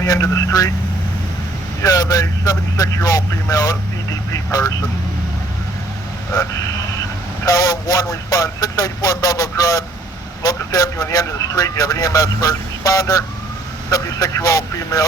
on the end of the street. You have a 76-year-old female EDP person. That's Tower 1, respond 684 Belleville Drive, Locust Avenue on the end of the street. You have an EMS first responder, 76-year-old female